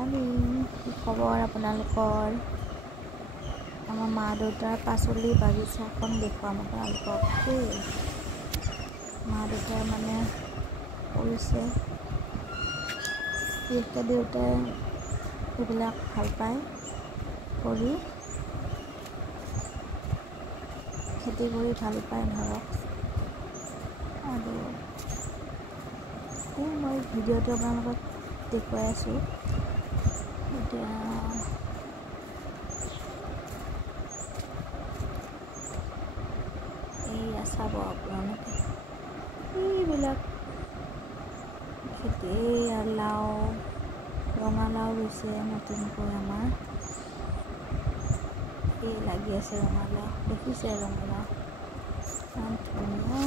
Morning, কি খবৰ আপোনালোকৰ? আমাৰ মা দেউতাৰ পাচলি বাগিচাখন দেখুৱাম আপোনালোকক দেই। মা দেউতাই মানে কৰিছে, বিশেষকৈ দেউতাই এইবিলাক ভাল পায় কৰি, খেতি কৰি ভাল পায় ধৰক। আৰু এই মই ভিডিঅ'টো আপোনালোকক দেখুৱাই আছোঁ। এতিয়া এইয়া চাব আপোনালোকে, এইবিলাক খেতি। এইয়া লাও, ৰঙালাও ৰুইছে নতুনকৈ আমাৰ। এই লাগি আছে ৰঙালাও, দেখিছে ৰঙালাও ইমান ধুনীয়া।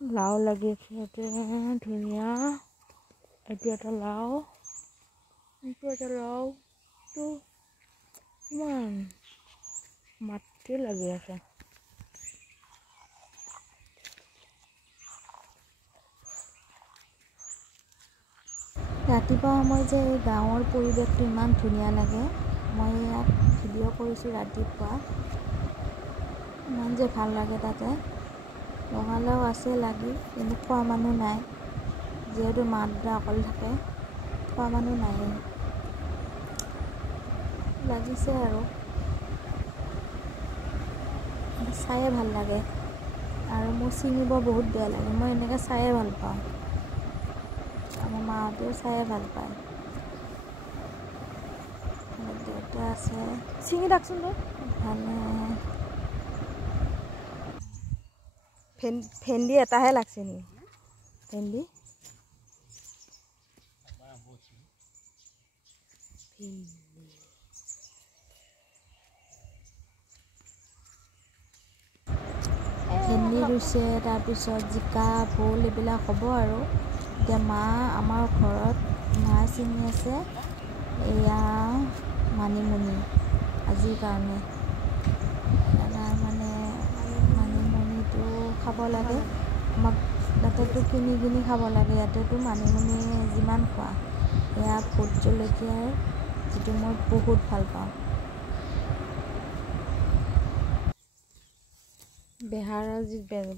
লাও লাগি আছে ইয়াতে ধুনীয়া। এইটো এটা লাও, লাওটো ইমান মাটি লাগি আছে। ৰাতিপুৱা সময়ত যে এই গাঁৱৰ পৰিৱেশটো ইমান ধুনীয়া লাগে। মই ইয়াত ভিডিঅ' কৰিছোঁ ৰাতিপুৱা, ইমান যে ভাল লাগে তাতে। ৰঙালাও আছে লাগি, কিন্তু খোৱা মানুহ নাই, যিহেতু মা দেউতা অকলে থাকে, খোৱা মানুহ নায়েই। লাগিছে আৰু চায়ে ভাল লাগে, আৰু মোৰ ছিঙিব বহুত বেয়া লাগে। মই এনেকৈ চায়ে ভাল পাওঁ, আমাৰ মাহঁতেও চায়ে ভাল পায়। দেউতা আছে, ছিঙি থাকচোন তই ভালে। ভেন্দি এটাহে লাগছে নি? ভেন্দি ৰুইছে, তাৰপিছত জিকা ভোল এইবিলাক হ'ব আৰু। এতিয়া মা আমাৰ ঘৰত মা ছিঙি আছে এয়া মানিমুনি আজিৰ কাৰণে। মানে মানিমুনিটো খাব লাগে, আমাক তাতেতো কিনি খাব লাগে, ইয়াতেতো মানিমুনি যিমান খোৱা। এয়া ভোট জলকীয়াৰ, যিটো মই বহুত ভাল পাওঁ।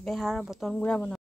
বেহাৰৰ বটন গুড়া বনাওঁ।